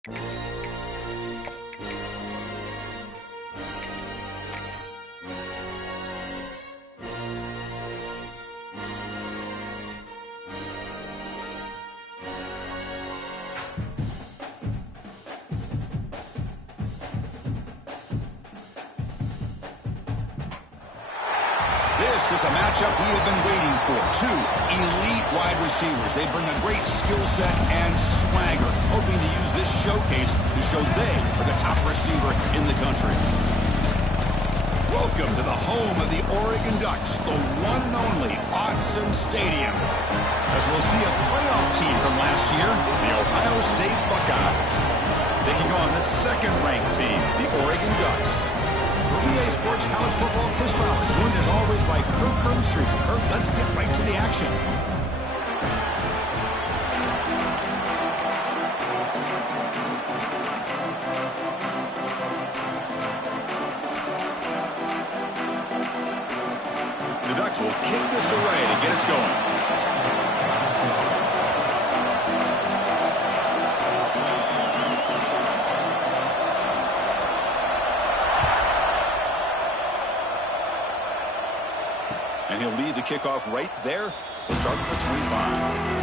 This is a matchup we have been waiting for. Two elite wide receivers. They bring a great skill set and swagger, hoping to use this showcase to show they are the top receiver in the country. Welcome to the home of the Oregon Ducks, the one and only Autzen Stadium. As we'll see a playoff team from last year, the Ohio State Buckeyes, taking on the second-ranked team, the Oregon Ducks. EA Sports College Football, Chris Roberts, joined as always by Kirk Herbstreit. Kirk, let's get right to the action. The Ducks will kick this away to get us going. And he'll lead the kickoff right there. He'll start at the 25.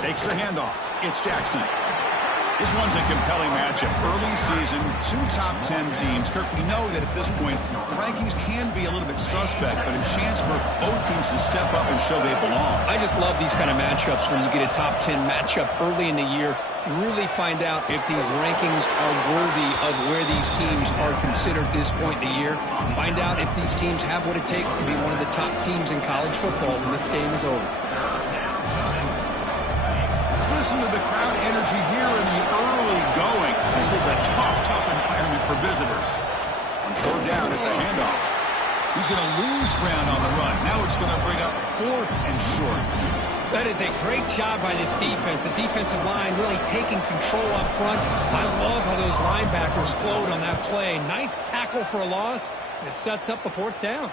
Takes the handoff. It's Jackson. This one's a compelling matchup. Early season, two top 10 teams. Kirk, we know that at this point, the rankings can be a little bit suspect, but a chance for both teams to step up and show they belong. I just love these kind of matchups when you get a top 10 matchup early in the year. Really find out if these rankings are worthy of where these teams are considered at this point in the year. Find out if these teams have what it takes to be one of the top teams in college football when this game is over. Listen to the crowd energy here in the early going. This is a tough environment for visitors. On third down, it's a handoff. He's going to lose ground on the run. Now it's going to bring up fourth and short. That is a great job by this defense. The defensive line really taking control up front. I love how those linebackers flowed on that play. Nice tackle for a loss. It sets up a fourth down.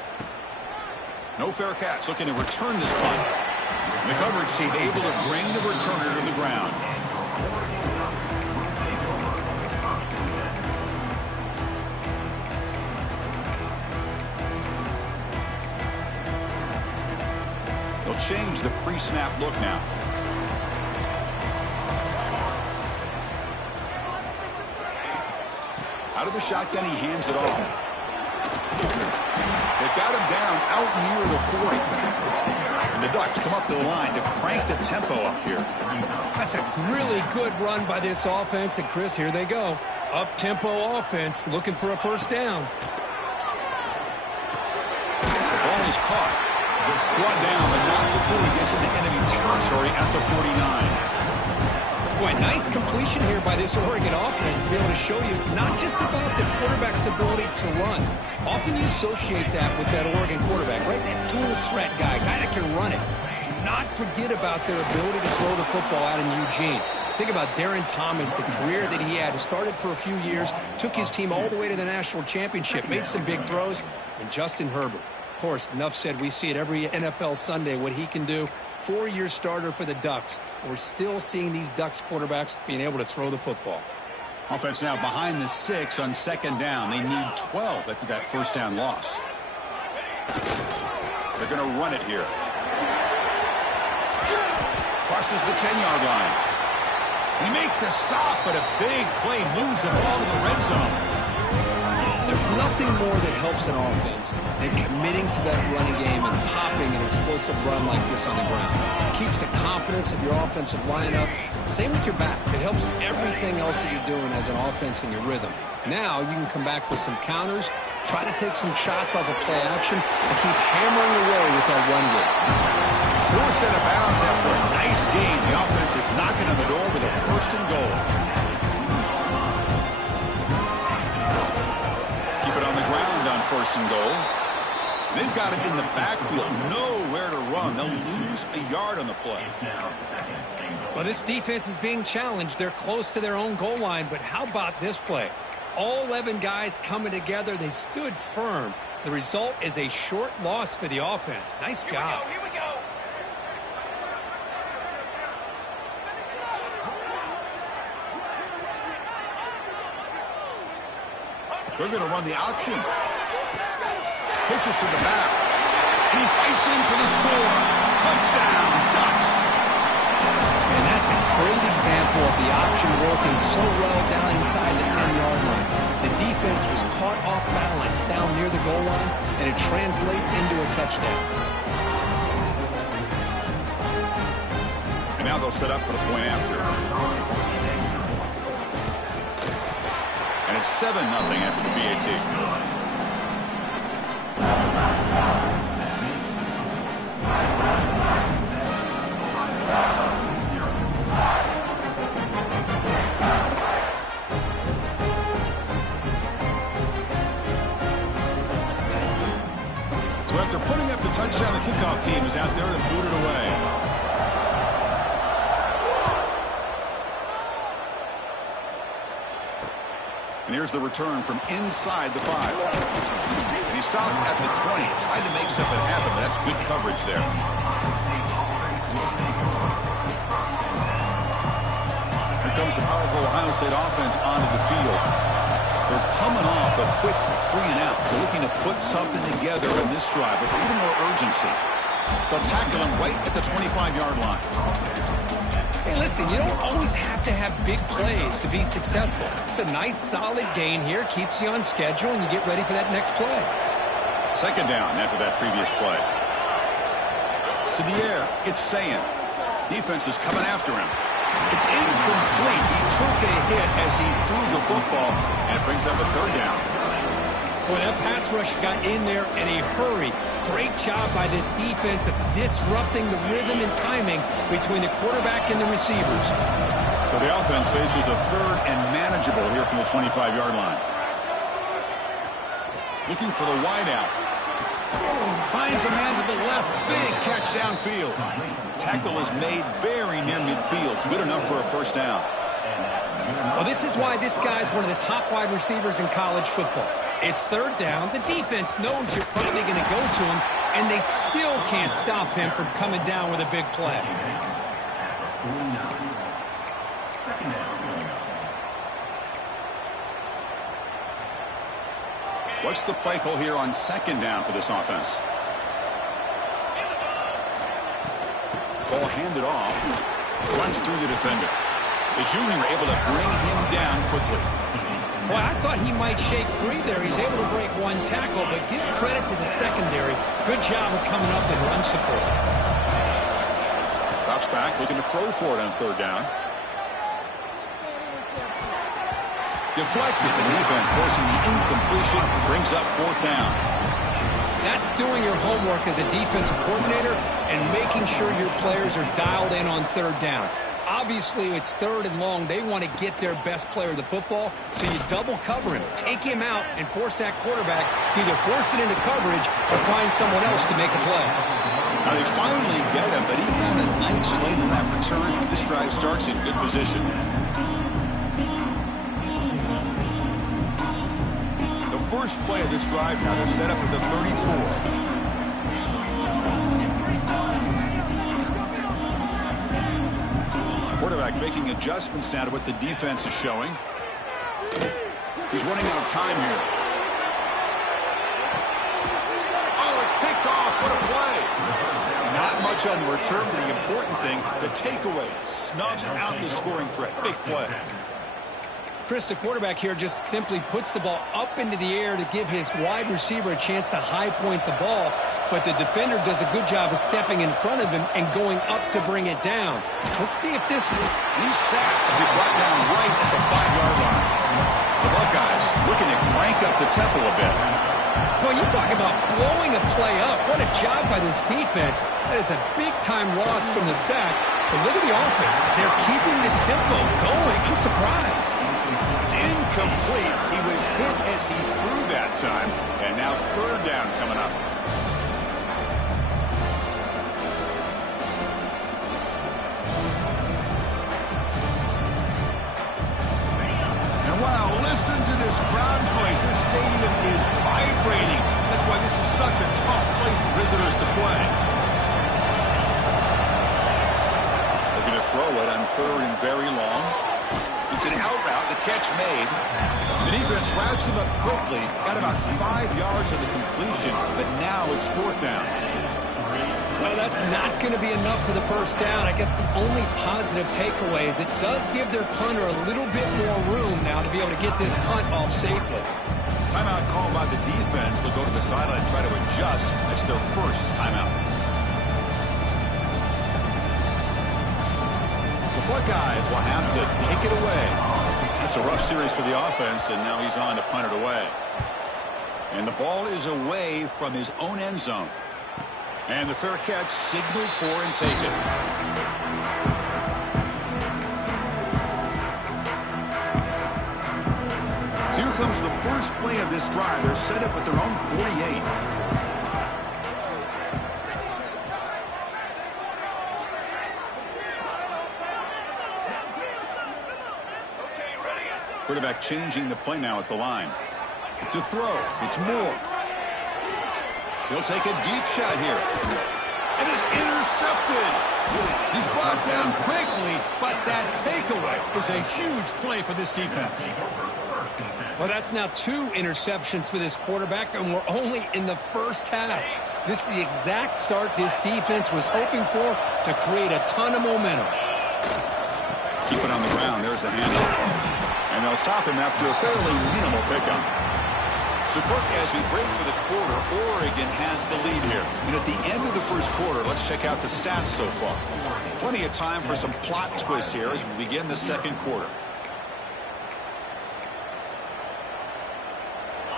No fair catch. Looking to return this punt. The coverage team able to bring the returner to the ground. They'll change the pre-snap look now. Out of the shotgun, he hands it off. They've got him down out near the 40. And the Ducks come up to the line to crank the tempo up here. That's a really good run by this offense. And, Chris, here they go. Up-tempo offense looking for a first down. The ball is caught. Brought down, but not before he gets into enemy territory at the 49. Boy, nice completion here by this Oregon offense to be able to show you it's not just about the quarterback's ability to run. Often you associate that with that Oregon quarterback, right? That dual threat guy that can run it. Do not forget about their ability to throw the football out in Eugene. Think about Darren Thomas, the career that he had. He started for a few years, took his team all the way to the national championship, made some big throws, and Justin Herbert. Of course, enough said, we see it every NFL Sunday, what he can do. 4-year starter for the Ducks. We're still seeing these Ducks quarterbacks being able to throw the football. Offense now behind the 6 on second down. They need 12 after that first down loss. They're going to run it here. Crosses the 10-yard line. He make the stop, but a big play moves the ball to the red zone. There's nothing more that helps an offense than committing to that running game and popping an explosive run like this on the ground. It keeps the confidence of your offensive lineup. Same with your back. It helps everything else that you're doing as an offense in your rhythm. Now you can come back with some counters, try to take some shots off of play action, and keep hammering away with that run game. Force out of bounds after a nice game. The offense is knocking on the door with a first and goal. Keep it on the ground on first and goal. They've got him in the backfield, nowhere to run. They'll lose a yard on the play. Well, this defense is being challenged. They're close to their own goal line, but how about this play? All 11 guys coming together. They stood firm. The result is a short loss for the offense. Nice job. Here we go. They're going to run the option. Pitches to the back. And he fights in for the score. Touchdown, Ducks. And that's a great example of the option working so well down inside the 10-yard line. The defense was caught off balance down near the goal line, and it translates into a touchdown. And now they'll set up for the point after. And it's 7-0 after the BAT. So after putting up the touchdown, the kickoff team is out there to boot it away. And here's the return from inside the 5. And he stopped at the 20. Tried to make something happen, but that's good coverage there. Here comes the powerful Ohio State offense onto the field. They're coming off a quick 3-and-out, so looking to put something together in this drive with a little more urgency. They'll tackle him right at the 25-yard line. Hey, listen, you don't always have to have big plays to be successful. It's a nice, solid gain here. Keeps you on schedule, and you get ready for that next play. Second down after that previous play. To the air, it's Sayin. Defense is coming after him. It's incomplete. He took a hit as he threw the football, and it brings up a third down. Boy, that pass rush got in there in a hurry. Great job by this defense of disrupting the rhythm and timing between the quarterback and the receivers. So the offense faces a third and manageable here from the 25-yard line. Looking for the wideout. Finds a man to the left. Big catch downfield. Tackle is made very near midfield. Good enough for a first down. Well, this is why this guy's one of the top wide receivers in college football. It's third down. The defense knows you're probably going to go to him, and they still can't stop him from coming down with a big play. What's the play call here on second down for this offense? Ball handed off. Runs through the defender. The junior able to bring him down quickly. Well, I thought he might shake free there. He's able to break one tackle, but give credit to the secondary. Good job of coming up and run support. Drops back, looking to throw for it on third down. Deflected. The defense forcing the incompletion. Brings up fourth down. That's doing your homework as a defensive coordinator and making sure your players are dialed in on third down. Obviously, it's third and long. They want to get their best player the football, so you double cover him, take him out, and force that quarterback to either force it into coverage or find someone else to make a play. Now they finally get him, but he found a nice lane on that return. This drive starts in good position. The first play of this drive now, they're set up at the 34. Quarterback making adjustments now to what the defense is showing. He's running out of time here. Oh, it's picked off. What a play. Not much on the return, but the important thing, the takeaway, snuffs out the scoring threat. Big play. Chris, the quarterback here just simply puts the ball up into the air to give his wide receiver a chance to high point the ball, but the defender does a good job of stepping in front of him and going up to bring it down. Let's see if this one. He's sacked to be brought down right at the 5-yard line. The Buckeyes looking to crank up the tempo a bit. Boy, you talk about blowing a play up. What a job by this defense. That is a big-time loss from the sack. But look at the offense. They're keeping the tempo going. I'm surprised. It's incomplete. He was hit as he threw that time. And now third down coming up. And wow, listen to this crowd noise. This stadium is vibrating. That's why this is such a tough place for visitors to play. Looking to throw it on 3rd and very long. It's an out route, the catch made. The defense wraps him up quickly. Got about 5 yards of the completion, but now it's 4th down. Well, that's not going to be enough for the first down. I guess the only positive takeaway is it does give their punter a little bit more room now to be able to get this punt off safely. Timeout called by the defense. They'll go to the sideline and try to adjust. It's their first timeout. The Buckeyes will have to kick it away. It's a rough series for the offense, and now he's on to punt it away. And the ball is away from his own end zone. And the fair catch signaled for and taken. So here comes the first play of this drive. They're set up at their own 48. Quarterback changing the play now at the line. To throw, it's Moore. He'll take a deep shot here. It is intercepted. He's brought down quickly, but that takeaway is a huge play for this defense. Well, that's now 2 interceptions for this quarterback, and we're only in the first half. This is the exact start this defense was hoping for to create a ton of momentum. Keep it on the ground. There's the handoff. And they'll stop him after a fairly minimal pickup. So, Kirk, as we break for the quarter, Oregon has the lead here. And at the end of the first quarter, let's check out the stats so far. Plenty of time for some plot twists here as we begin the second quarter.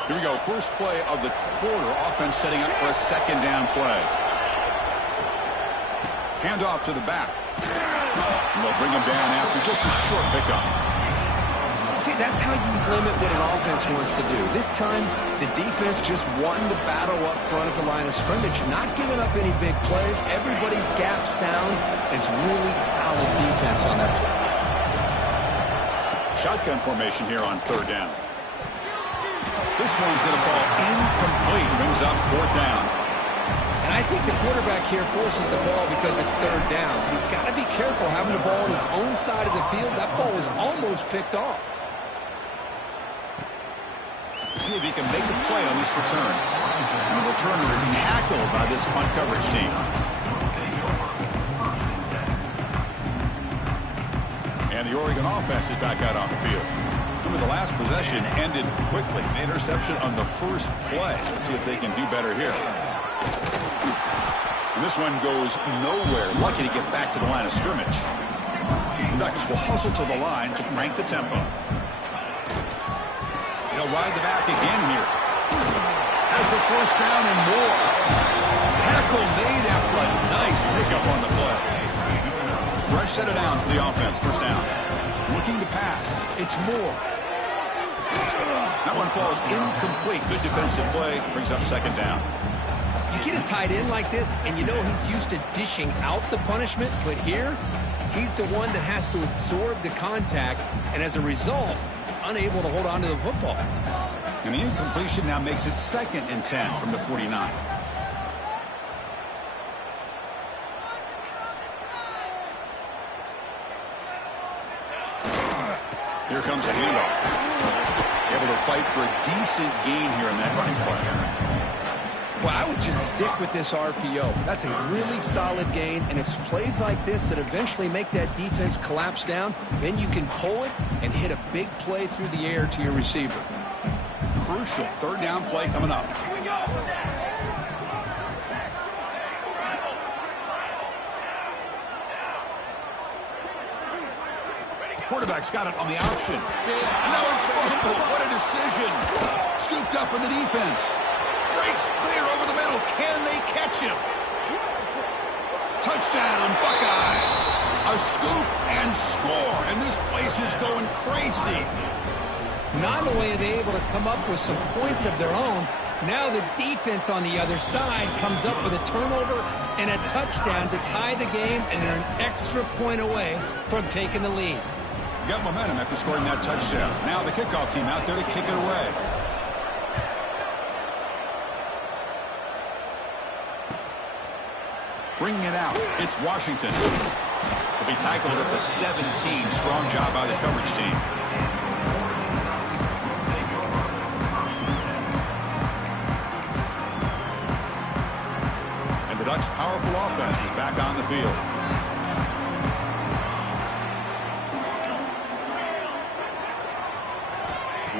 Here we go. First play of the quarter. Offense setting up for a second down play. Handoff to the back. And they'll bring him down after just a short pickup. See, that's how you limit what an offense wants to do. This time, the defense just won the battle up front at the line of scrimmage, not giving up any big plays. Everybody's gap sound. It's really solid defense on that play. Shotgun formation here on 3rd down. This one's going to fall incomplete. Brings up 4th down. And I think the quarterback here forces the ball because it's 3rd down. He's got to be careful having the ball on his own side of the field. That ball was almost picked off. See if he can make the play on this return. And the returner is tackled by this punt coverage team. And the Oregon offense is back out on the field. Remember, the last possession ended quickly. An interception on the first play. Let's see if they can do better here. And this one goes nowhere. Lucky to get back to the line of scrimmage. The Ducks will hustle to the line to crank the tempo. They'll ride the back again here. Has the first down and more. Tackle made after a nice pickup on the play. Fresh set of downs for the offense. First down. Looking to pass. It's Moore. That one falls incomplete. Good defensive play. Brings up 2nd down. You get a tight end like this, and you know he's used to dishing out the punishment, but here, he's the one that has to absorb the contact, and as a result, he's unable to hold on to the football. And the incompletion now makes it 2nd and 10 from the 49. Here comes a handoff. Able to fight for a decent gain here in that running play. Well, I would just stick with this RPO. That's a really solid gain, and it's plays like this that eventually make that defense collapse down. Then you can pull it and hit a big play through the air to your receiver. Crucial 3rd down play coming up. Quarterback's got it on the option. And now it's fumbled. What a decision. Scooped up in the defense. Breaks clear over the middle. Can they catch him? Touchdown, Buckeyes. A scoop and score. And this place is going crazy. Not only are they able to come up with some points of their own, Now the defense on the other side comes up with a turnover and a touchdown to tie the game, and they're an extra point away from taking the lead. Got momentum after scoring that touchdown. Now the kickoff team out there to kick it away. Bringing it out, it's Washington. He'll be tackled at the 17. Strong job by the coverage team. And the Ducks' powerful offense is back on the field.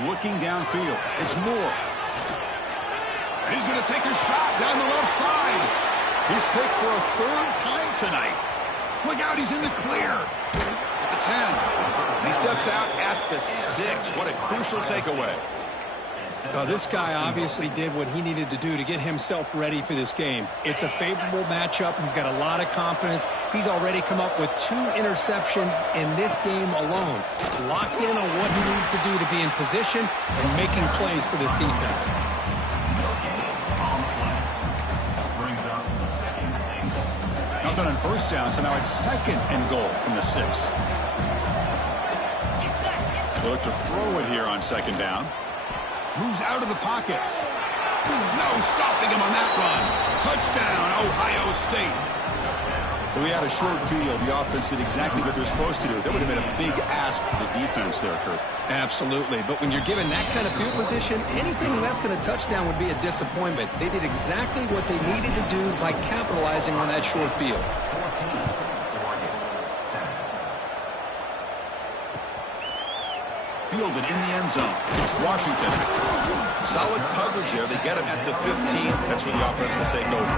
Looking downfield, it's Moore. And he's going to take a shot down the left side. He's picked for a third time tonight. Look out, he's in the clear. At the 10. He steps out at the 6. What a crucial takeaway. This guy obviously did what he needed to do to get himself ready for this game. It's a favorable matchup. He's got a lot of confidence. He's already come up with 2 interceptions in this game alone. Locked in on what he needs to do to be in position and making plays for this defense. Nothing on first down, so now it's 2nd and goal from the 6. They look to throw it here on 2nd down. Moves out of the pocket. No stopping him on that run. Touchdown, Ohio State. Well, we had a short field. The offense did exactly what they're supposed to do. That would have been a big ask for the defense there, Kurt. Absolutely. But when you're given that kind of field position, anything less than a touchdown would be a disappointment. They did exactly what they needed to do by capitalizing on that short field. Fielded in the end zone. It's Washington. Solid coverage there. They get him at the 15. That's where the offense will take over.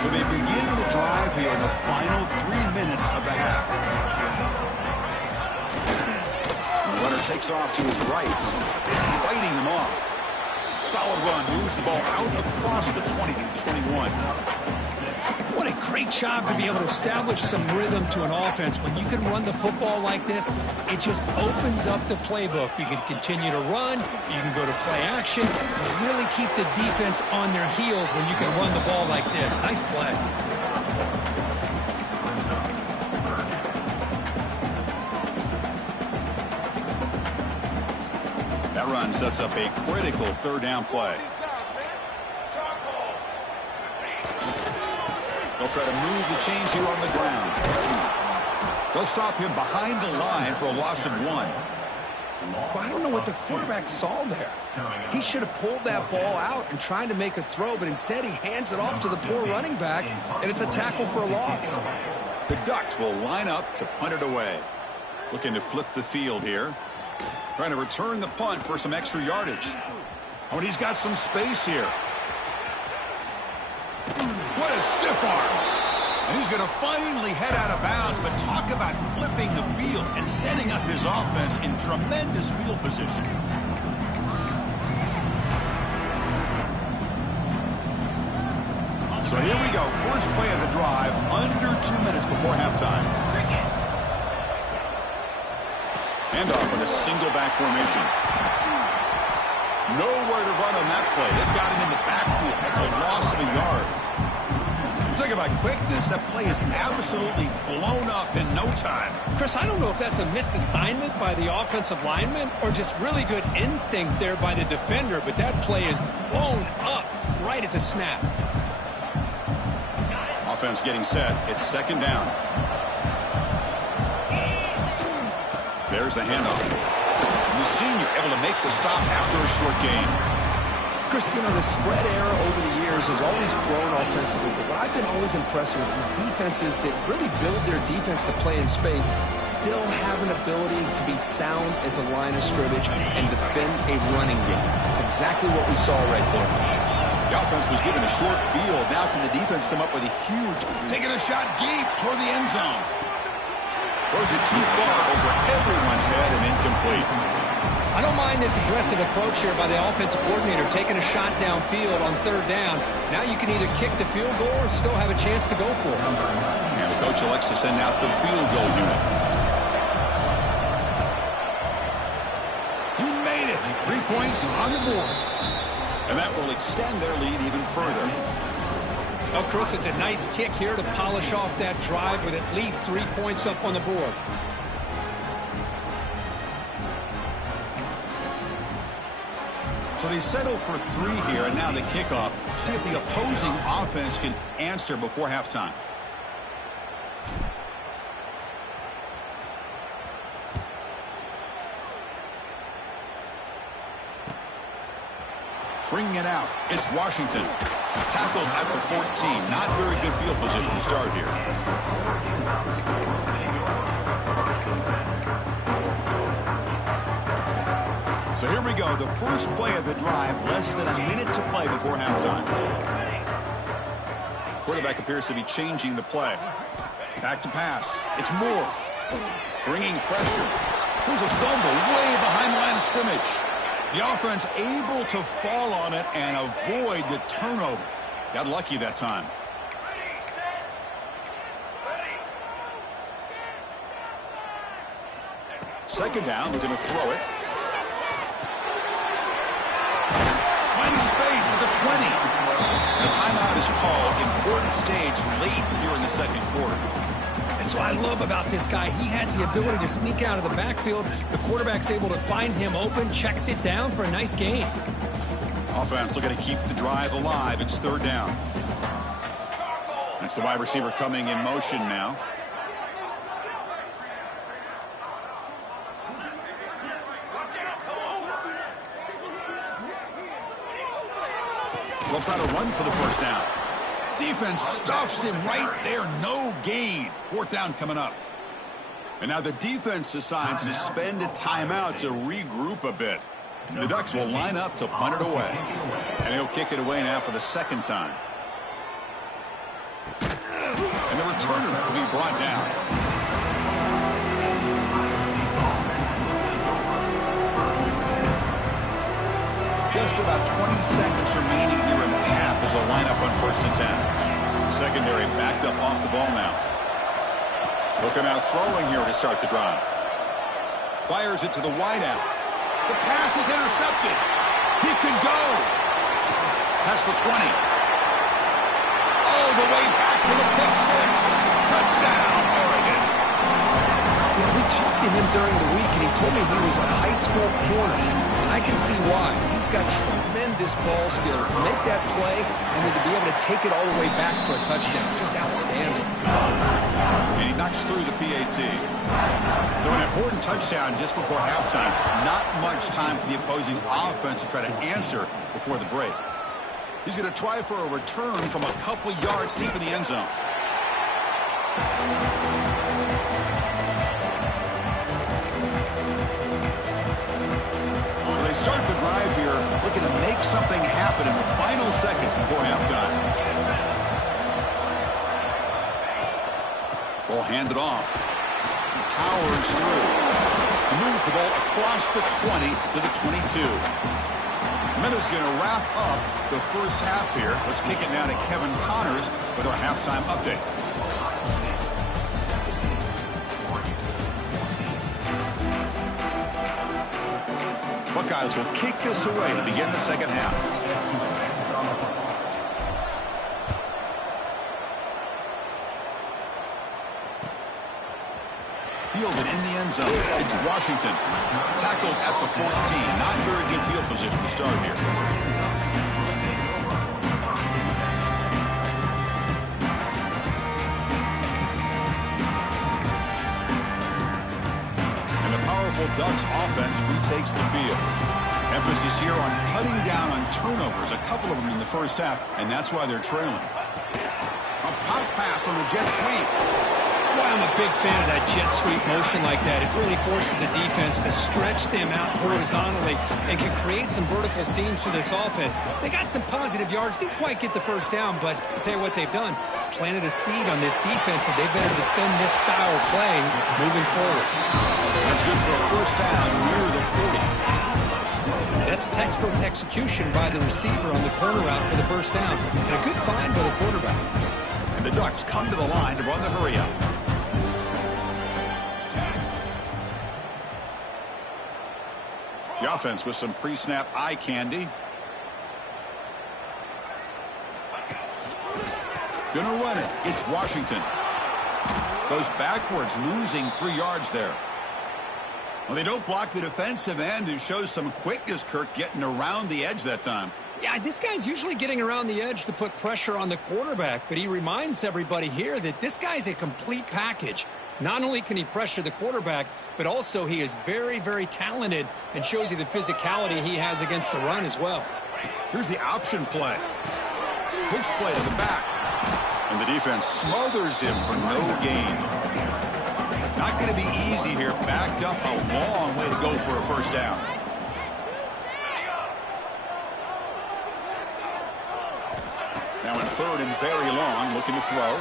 So they begin the drive here in the final 3 minutes of the half. The runner takes off to his right, fighting him off. Solid run, moves the ball out across the 20 to the 21. What a great job to be able to establish some rhythm to an offense. When you can run the football like this, it just opens up the playbook. You can continue to run, you can go to play action, and really keep the defense on their heels when you can run the ball like this. Nice play. That run sets up a critical 3rd down play. They'll try to move the chains here on the ground. They'll stop him behind the line for a loss of 1. Well, I don't know what the quarterback saw there. He should have pulled that ball out and tried to make a throw, but instead he hands it off to the poor running back, and it's a tackle for a loss. The Ducks will line up to punt it away. Looking to flip the field here. Trying to return the punt for some extra yardage. Oh, and he's got some space here. What a stiff arm. And he's going to finally head out of bounds, but talk about flipping the field and setting up his offense in tremendous field position. So here we go. First play of the drive, under 2 minutes before halftime. Handoff in a single back formation. Nowhere to run on that play. They've got him in the backfield. That's a loss of a yard. Talk about quickness. That play is absolutely blown up in no time. Chris, I don't know if that's a misassignment by the offensive lineman or just really good instincts there by the defender, but that play is blown up right at the snap. Offense getting set. It's 2nd down. There's the handoff. And the senior able to make the stop after a short gain. Chris, you know, the spread era over the years has always grown offensively, but what I've been always impressed with defenses that really build their defense to play in space still have an ability to be sound at the line of scrimmage and defend a running game. That's exactly what we saw right there. The offense was given a short field. Now can the defense come up with a huge... Taking a shot deep toward the end zone. Throws it too far over everyone's head and incomplete. I don't mind this aggressive approach here by the offensive coordinator, taking a shot downfield on third down. Now you can either kick the field goal or still have a chance to go for it. And the coach elects to send out the field goal unit. He made it. 3 points on the board. And that will extend their lead even further. Well, Chris, it's a nice kick here to polish off that drive with at least 3 points up on the board. So they settle for 3 here, and now the kickoff. See if the opposing offense can answer before halftime. Bringing it out, it's Washington. Tackled at the 14. Not very good field position to start here. So here we go, the first play of the drive, less than a minute to play before halftime. Quarterback appears to be changing the play. Back to pass. It's Moore. Bringing pressure. Here's a fumble way behind the line of scrimmage. The offense able to fall on it and avoid the turnover. Got lucky that time. Second down, they're going to throw it. Finding space at the 20. And a timeout is called. Important stage late here in the second quarter. That's what I love about this guy. He has the ability to sneak out of the backfield. The quarterback's able to find him open, checks it down for a nice gain. Offense looking to keep the drive alive. It's third down. It's the wide receiver coming in motion now. They'll try to run for the first down. Defense stuffs him right there. No gain. Fourth down coming up. And now the defense decides to spend a timeout to regroup a bit. The Ducks will line up to punt it away. And he'll kick it away now for the second time. And the returner will be brought down. Just about 20 seconds remaining here in the half as a lineup on 1st and 10. Secondary backed up off the ball now. Looking out throwing here to start the drive. Fires it to the wideout. The pass is intercepted. He can go. That's the 20. All the way back to the pick six. Touchdown, Oregon. Yeah, we talked to him during the week, and he told me he was a high school corner. And I can see why. He's got tremendous ball skills to make that play and then to be able to take it all the way back for a touchdown. Just outstanding. And he knocks through the PAT. So an important touchdown just before halftime. Not much time for the opposing offense to try to answer before the break. He's going to try for a return from a couple yards deep in the end zone. So they start the drive here, looking to make something happen in the final seconds before halftime. Ball handed off. He powers through. He moves the ball across the 20 to the 22. Miller's going to wrap up the first half here. Let's kick it now to Kevin Connors with our halftime update. Buckeyes will kick this away to begin the second half. Fielded in the end zone. It's Washington. Tackled at the 14. Not very good field position to start here. And the powerful Ducks offense retakes the field. Emphasis here on cutting down on turnovers. A couple of them in the first half, and that's why they're trailing. A pop pass on the jet sweep. Boy, I'm a big fan of that jet sweep motion like that. It really forces the defense to stretch them out horizontally and can create some vertical seams for this offense. They got some positive yards. Didn't quite get the first down, but I'll tell you what they've done. Planted a seed on this defense, and they better defend this style of play moving forward. That's good for a first down near the 40. That's textbook execution by the receiver on the corner route for the first down. And a good find by the quarterback. And the Ducks come to the line to run the hurry-up. The offense with some pre-snap eye candy. Gonna run it. It's Washington. Goes backwards, losing 3 yards there. Well, they don't block the defensive end, who shows some quickness, Kirk, getting around the edge that time. Yeah, this guy's usually getting around the edge to put pressure on the quarterback, but he reminds everybody here that this guy's a complete package. Not only can he pressure the quarterback, but also he is very, very talented and shows you the physicality he has against the run as well. Here's the option play. Pitch play to the back. And the defense smothers him for no gain. Not going to be easy here. Backed up, a long way to go for a first down. Now in 3rd and very long, looking to throw.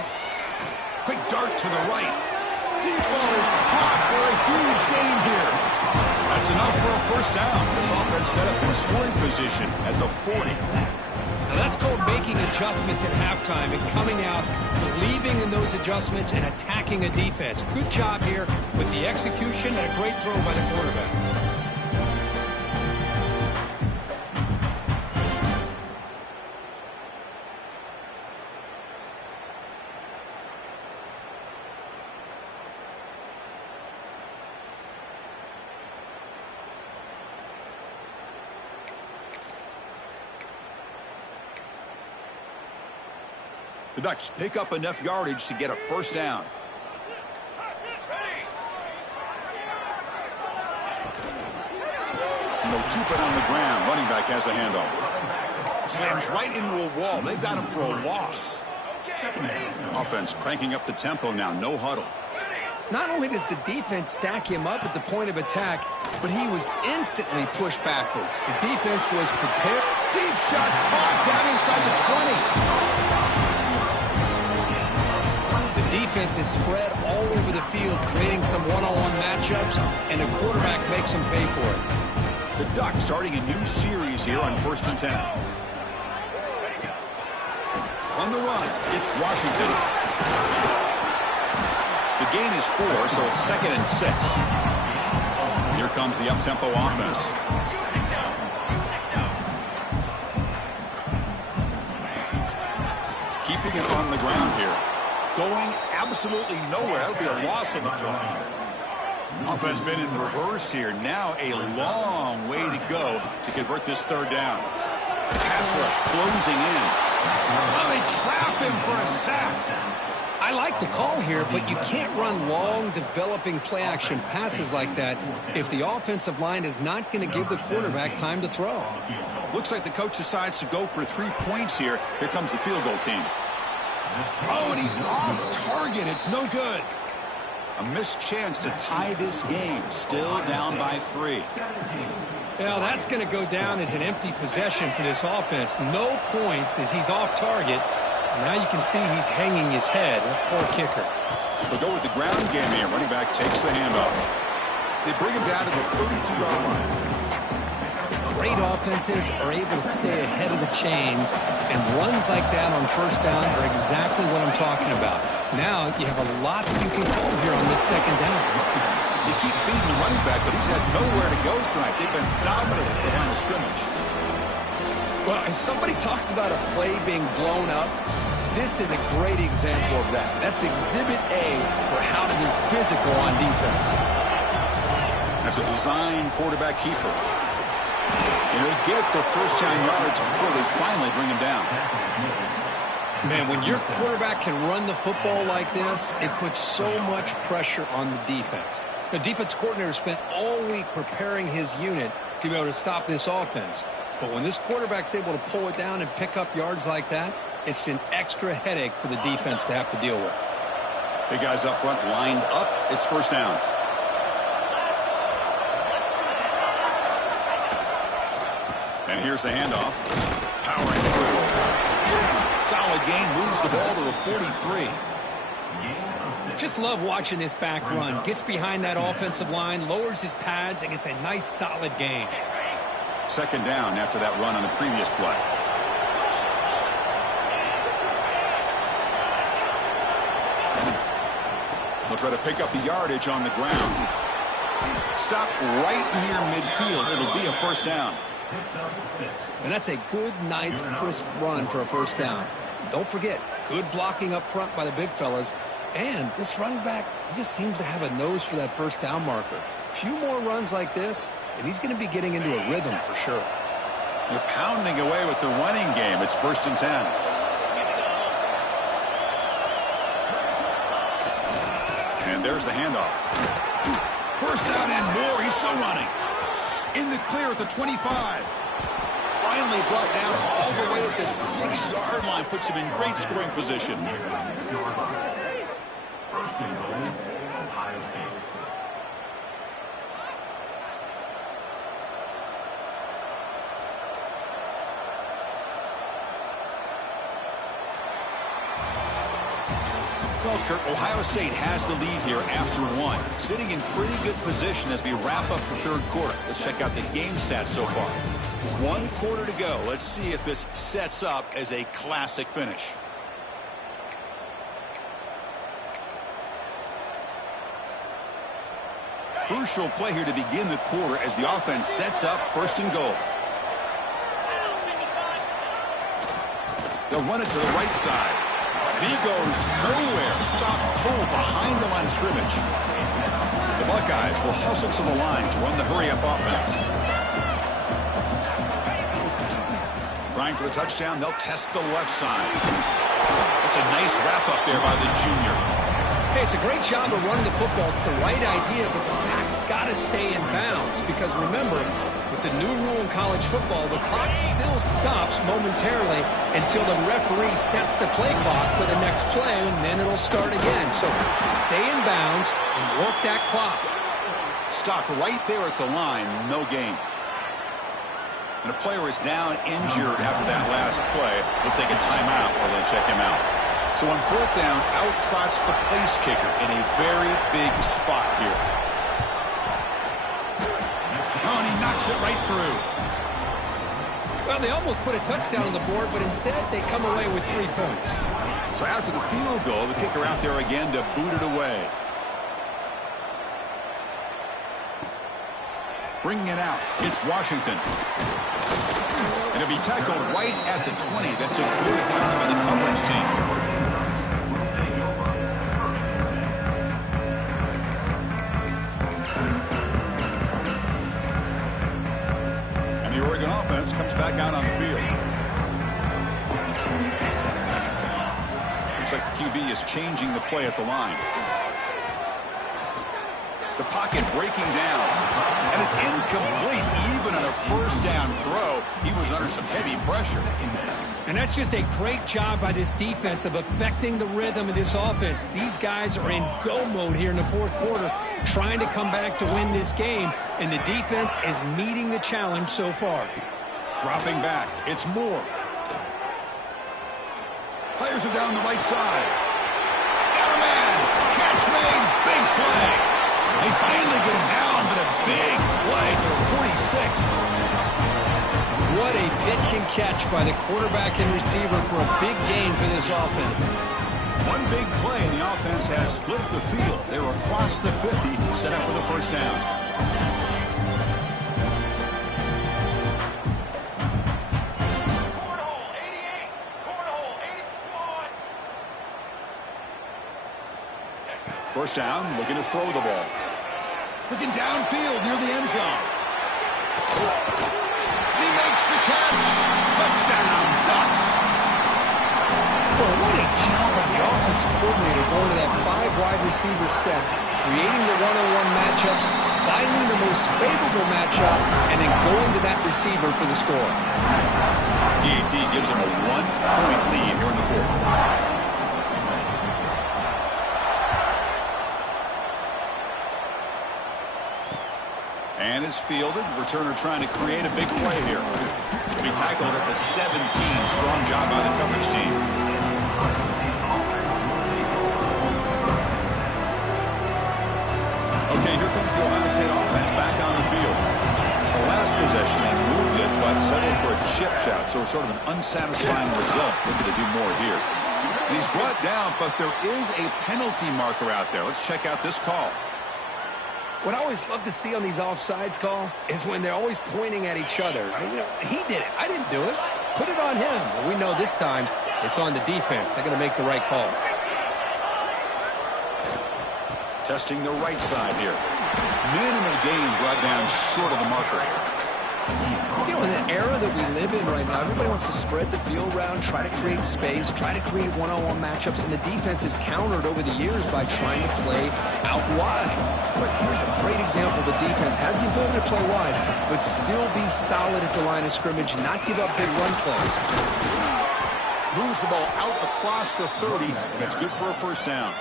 Quick dart to the right. Deep ball is caught for a huge gain here. That's enough for a first down. This offense set up in scoring position at the 40. Now that's called making adjustments at halftime and coming out, believing in those adjustments and attacking a defense. Good job here with the execution and a great throw by the quarterback. The Ducks pick up enough yardage to get a first down. And they'll keep it on the ground. Running back has the handoff. Slams right into a wall. They've got him for a loss. Offense cranking up the tempo now. No huddle. Not only does the defense stack him up at the point of attack, but he was instantly pushed backwards. The defense was prepared. Deep shot caught down inside the 20. Defense is spread all over the field, creating some one-on-one matchups, and the quarterback makes them pay for it. The Ducks starting a new series here on 1st and 10. On the run, it's Washington. The gain is 4, so it's 2nd and 6. Here comes the up-tempo offense. Keeping it on the ground here. Going absolutely nowhere. That'll be a loss of the play. Offense been in reverse here. Now a long way to go to convert this 3rd down. Pass rush closing in. Well, they trap him for a sack. I like the call here, but you can't run long, developing play-action passes like that if the offensive line is not going to give the quarterback time to throw. Looks like the coach decides to go for 3 points here. Here comes the field goal team. Oh, and he's off target. It's no good. A missed chance to tie this game. Still down by 3. Well, that's going to go down as an empty possession for this offense. No points as he's off target. And now you can see he's hanging his head. Poor kicker. They'll go with the ground game here. Running back takes the handoff. They bring him down to the 32-yard line. Great offenses are able to stay ahead of the chains, and runs like that on first down are exactly what I'm talking about. Now you have a lot that you can call here on this 2nd down. They keep feeding the running back, but he's had nowhere to go tonight. They've been dominant at the line of scrimmage. Well, if somebody talks about a play being blown up, this is a great example of that. That's exhibit A for how to be physical on defense. That's a design quarterback keeper. And they'll get their first down yards before they finally bring him down. Man, when your quarterback can run the football like this, it puts so much pressure on the defense. The defense coordinator spent all week preparing his unit to be able to stop this offense. But when this quarterback's able to pull it down and pick up yards like that, it's an extra headache for the defense to have to deal with. Big guys up front lined up. It's first down. And here's the handoff. Powering through. Solid gain, moves the ball to the 43. Just love watching this back run. Gets behind that offensive line, lowers his pads, and gets a nice solid gain. Second down after that run on the previous play. He'll try to pick up the yardage on the ground. Stop right near midfield. It'll be a first down. And that's a good, nice, crisp run for a first down. Don't forget, good blocking up front by the big fellas. And this running back, he just seems to have a nose for that first down marker. A few more runs like this, and he's going to be getting into a rhythm for sure. You're pounding away with the running game. It's 1st and 10. And there's the handoff. First down and more. He's still running. In the clear at the 25. Finally brought down all the way at the 6-yard line. Puts him in great scoring position. First and goal, Ohio State. Well, Kurt, Ohio State has the lead here after one. Sitting in pretty good position as we wrap up the third quarter. Let's check out the game stats so far. 1 quarter to go. Let's see if this sets up as a classic finish. Crucial play here to begin the quarter as the offense sets up 1st and goal. They'll run it to the right side. And he goes nowhere. Stopped cold behind the line of scrimmage. The Buckeyes will hustle to the line to run the hurry-up offense. Trying for the touchdown, they'll test the left side. That's a nice wrap-up there by the junior. Hey, it's a great job of running the football. It's the right idea, but the back's got to stay in bounds. Because remember, with the new rule in college football, the clock still stops momentarily until the referee sets the play clock for the next play, and then it'll start again. So stay in bounds and work that clock. Stopped right there at the line, no gain. And a player is down injured after that last play. They'll take a timeout or they'll check him out. So on 4th down, out trots the place kicker in a very big spot here. Oh, and he knocks it right through. Well, they almost put a touchdown on the board, but instead they come away with 3 points. So after the field goal, the kicker out there again to boot it away. Bringing it out, it's Washington. And it'll be tackled right at the 20. That's a good job by the coverage team. The Oregon offense comes back out on the field. Looks like the QB is changing the play at the line. The pocket breaking down. And it's incomplete. Even on a first down throw, he was under some heavy pressure. And that's just a great job by this defense of affecting the rhythm of this offense. These guys are in go mode here in the 4th quarter, trying to come back to win this game, and the defense is meeting the challenge so far. Dropping back, it's Moore. Players are down the right side. Got a man. Catch made. Big play. They finally get him down, but a big play for 46. What a pitch and catch by the quarterback and receiver for a big gain for this offense. One big play, and the offense has flipped the field. They're across the 50, set up for the first down. First down, looking to throw the ball. Looking downfield near the end zone. He makes the catch. Touchdown, Ducks. Well, what a job by the offensive coordinator going to that 5-wide receiver set, creating the one-on-one matchups, finding the most favorable matchup, and then going to that receiver for the score. PAT gives him a 1-point lead here in the 4th. And is fielded. Returner trying to create a big play here. Will be tackled at the 17. Strong job by the coverage team. Okay, here comes the Ohio State offense back on the field. The last possession, they moved it so sort of an unsatisfying result. Looking to do more here. And he's brought down, but there is a penalty marker out there. Let's check out this call. What I always love to see on these offsides call is when they're always pointing at each other. You know, he did it. I didn't do it. Put it on him. But we know this time it's on the defense. They're going to make the right call. Testing the right side here. Minimal gain brought down short of the marker. You know, in the era that we live in right now, everybody wants to spread the field around, try to create space, try to create one-on-one matchups, and the defense is countered over the years by trying to play out wide. But here's a great example. The defense has the ability to play wide, but still be solid at the line of scrimmage, not give up big run plays. Moves the ball out across the 30, and it's good for a first down.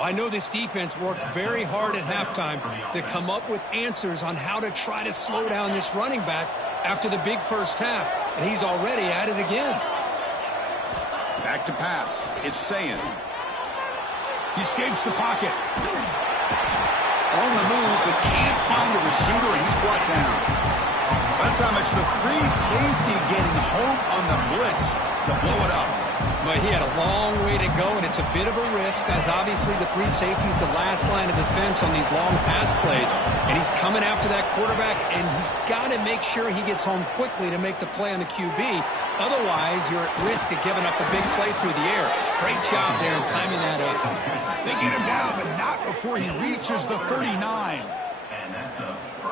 I know this defense worked very hard at halftime to come up with answers on how to try to slow down this running back after the big first half, and he's already at it again. Back to pass. It's Sayin. He escapes the pocket. On the move, but can't find a receiver, and he's brought down. That time it's the free safety getting home on the blitz to blow it up. But he had a long way to go, and it's a bit of a risk, as obviously the free safety is the last line of defense on these long pass plays. And he's coming after that quarterback, and he's got to make sure he gets home quickly to make the play on the QB. Otherwise, you're at risk of giving up a big play through the air. Great job there in timing that up. They get him down, but not before he reaches the 39.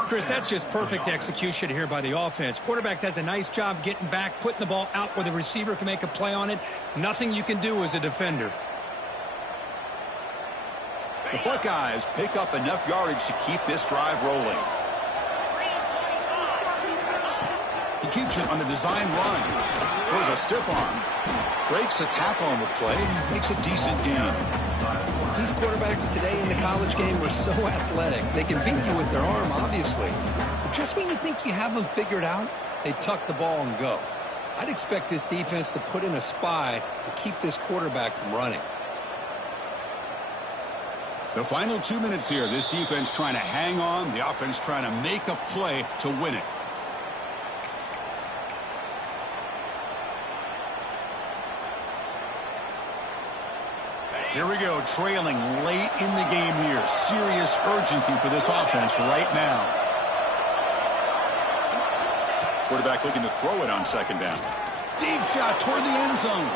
Chris, that's just perfect execution here by the offense. Quarterback does a nice job getting back, putting the ball out where the receiver can make a play on it. Nothing you can do as a defender. The Buckeyes pick up enough yardage to keep this drive rolling. He keeps it on a design run. Goes a stiff arm. Breaks a tackle on the play and makes a decent gain. These quarterbacks today in the college game are so athletic. They can beat you with their arm, obviously. But just when you think you have them figured out, they tuck the ball and go. I'd expect this defense to put in a spy to keep this quarterback from running. The final 2 minutes here. This defense trying to hang on. The offense trying to make a play to win it. Here we go, trailing late in the game here. Serious urgency for this offense right now. Quarterback looking to throw it on second down. Deep shot toward the end zone.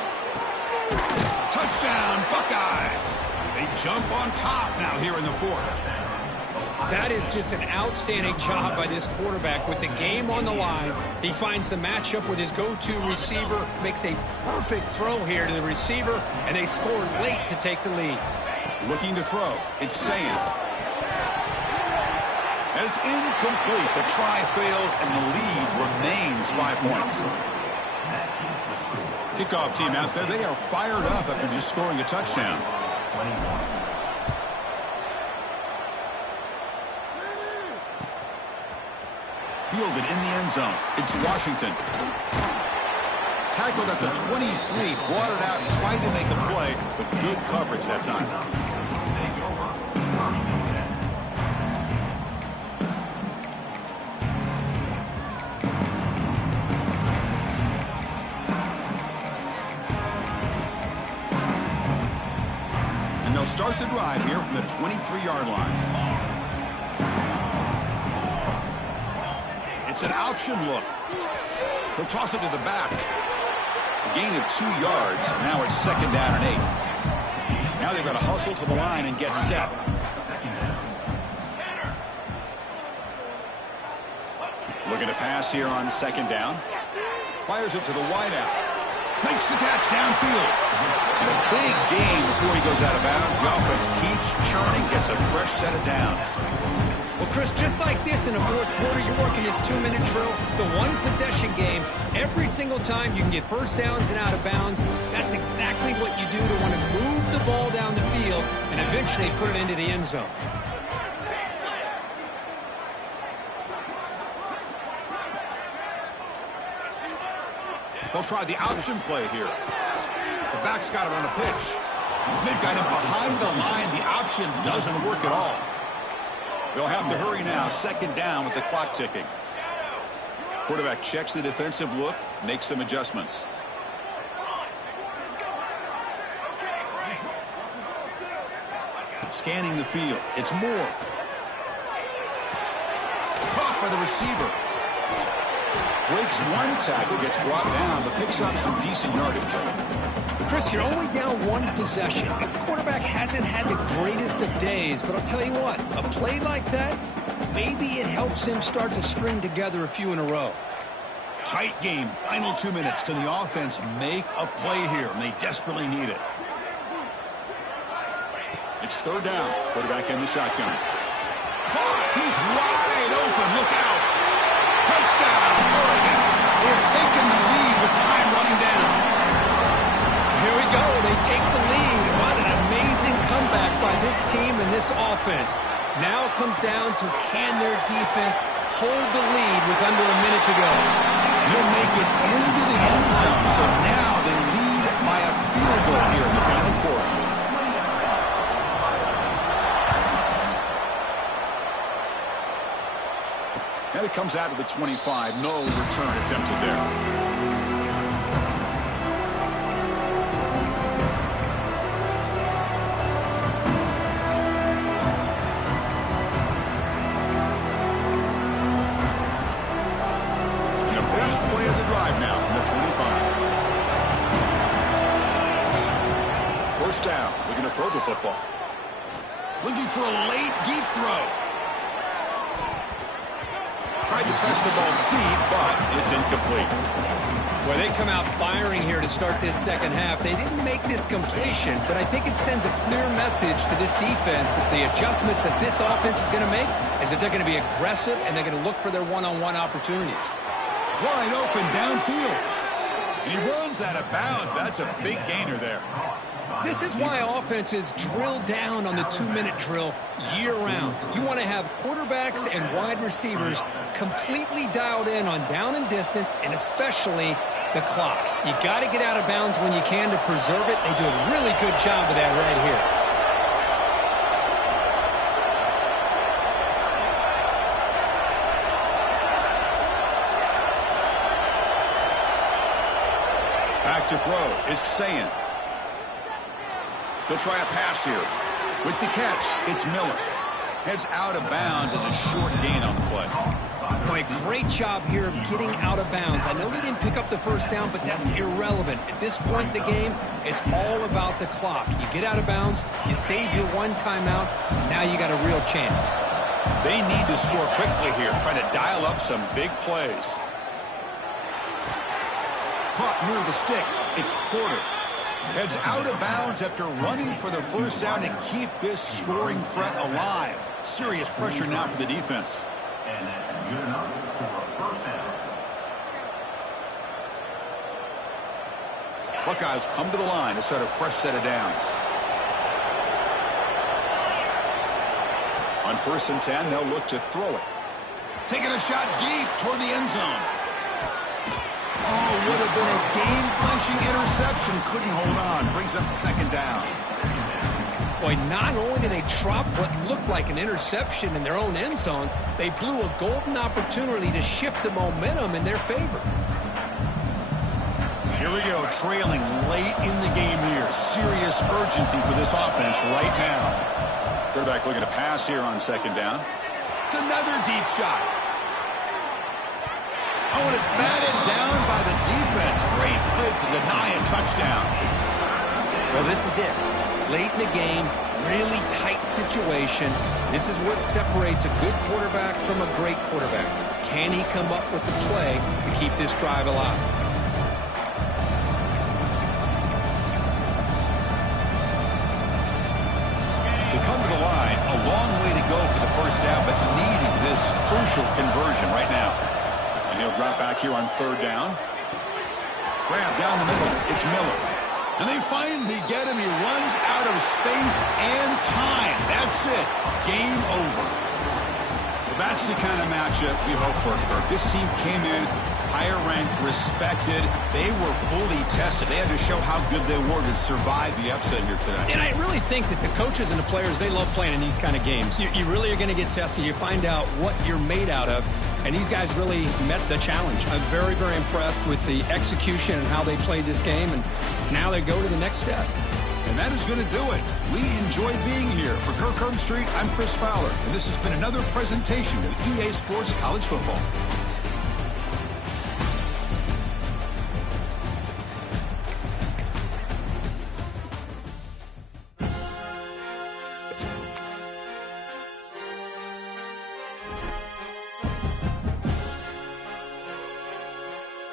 Touchdown, Buckeyes. They jump on top now here in the fourth. That is just an outstanding job by this quarterback with the game on the line. He finds the matchup with his go-to receiver, makes a perfect throw here to the receiver, and they scored late to take the lead. Looking to throw. It's Sayin. And it's incomplete. The try fails, and the lead remains 5 points. Kickoff team out there. They are fired up after just scoring a touchdown. Fielded in the end zone. It's Washington. Tackled at the 23, brought it out, tried to make a play, but good coverage that time. And they'll start the drive here from the 23-yard line. It's an option look. He'll toss it to the back. A gain of 2 yards. Now it's second down and 8. Now they've got to hustle to the line and get set. Looking to pass here on second down. Fires it to the wideout. Makes the catch downfield. And a big gain before he goes out of bounds. The offense keeps churning, gets a fresh set of downs. Well, Chris, just like this in the fourth quarter, you're working this 2-minute drill. It's a one-possession game. Every single time you can get first downs and out of bounds. That's exactly what you do to want to move the ball down the field and eventually put it into the end zone. They'll try the option play here. The back's got it on the pitch. They've got him behind the line. The option doesn't work at all. They'll have to hurry now. Second down with the clock ticking. Quarterback checks the defensive look, makes some adjustments. Scanning the field. It's Moore. Caught by the receiver. Breaks one tackle, gets brought down, but picks up some decent yardage. Chris, you're only down one possession. This quarterback hasn't had the greatest of days, but I'll tell you what, a play like that, maybe it helps him start to string together a few in a row. Tight game. Final 2 minutes. Can the offense make a play here? And they desperately need it. It's third down. Quarterback in the shotgun. Caught. He's wide open. Look out. Touchdown, Oregon. They have taken the lead with time running down. Here we go. They take the lead. What an amazing comeback by this team and this offense. Now it comes down to can their defense hold the lead with under a minute to go. He'll make it into the end zone. So now they lead by a field goal here in the final quarter. And it comes out to the 25. No return attempted there. Down. We're going to throw the football. Looking for a late, deep throw. Tried to press the ball deep, but it's incomplete. Well, they come out firing here to start this second half. They didn't make this completion, but I think it sends a clear message to this defense that the adjustments that this offense is going to make is that they're going to be aggressive and they're going to look for their one-on-one opportunities. Wide open downfield. And he runs out of bounds. That's a big gainer there. This is why offenses drill down on the 2-minute drill year-round. You want to have quarterbacks and wide receivers completely dialed in on down and distance, and especially the clock. You got to get out of bounds when you can to preserve it. They do a really good job of that right here. Back to throw. It's Sayin. They'll try a pass here. With the catch, it's Miller. Heads out of bounds as a short gain on the play. Boy, great job here of getting out of bounds. I know they didn't pick up the first down, but that's irrelevant. At this point in the game, it's all about the clock. You get out of bounds, you save your one timeout, and now you got a real chance. They need to score quickly here, trying to dial up some big plays. Caught near the sticks. It's Porter. Heads out of bounds after running for the first down to keep this scoring threat alive. Serious pressure now for the defense. And that's good enough for a first down. Buckeyes come to the line to set a fresh set of downs. On 1st and 10, they'll look to throw it. Taking a shot deep toward the end zone. Oh, would have been a game-clinching interception. Couldn't hold on. Brings up 2nd down. Boy, not only did they drop what looked like an interception in their own end zone, they blew a golden opportunity to shift the momentum in their favor. Here we go, trailing late in the game here. Serious urgency for this offense right now. Quarterback looking to pass here on 2nd down. It's another deep shot. Oh, and it's batted down by the defense. Great play to deny a touchdown. Well, this is it. Late in the game, really tight situation. This is what separates a good quarterback from a great quarterback. Can he come up with the play to keep this drive alive? We come to the line. A long way to go for the first down, but needing this crucial conversion right now. And he'll drop back here on 3rd down. Grab down the middle. It's Miller. And they finally get him. He runs out of space and time. That's it. Game over. That's the kind of matchup we hope for, Kirk. This team came in higher ranked, respected. They were fully tested. They had to show how good they were to survive the upset here tonight. And I really think that the coaches and the players, they love playing in these kind of games. You really are going to get tested. You find out what you're made out of. And these guys really met the challenge. I'm very, very impressed with the execution and how they played this game. And now they go to the next step. And that is going to do it. We enjoyed being here. For Kirk Herbstreit, I'm Chris Fowler. And this has been another presentation of EA Sports College Football.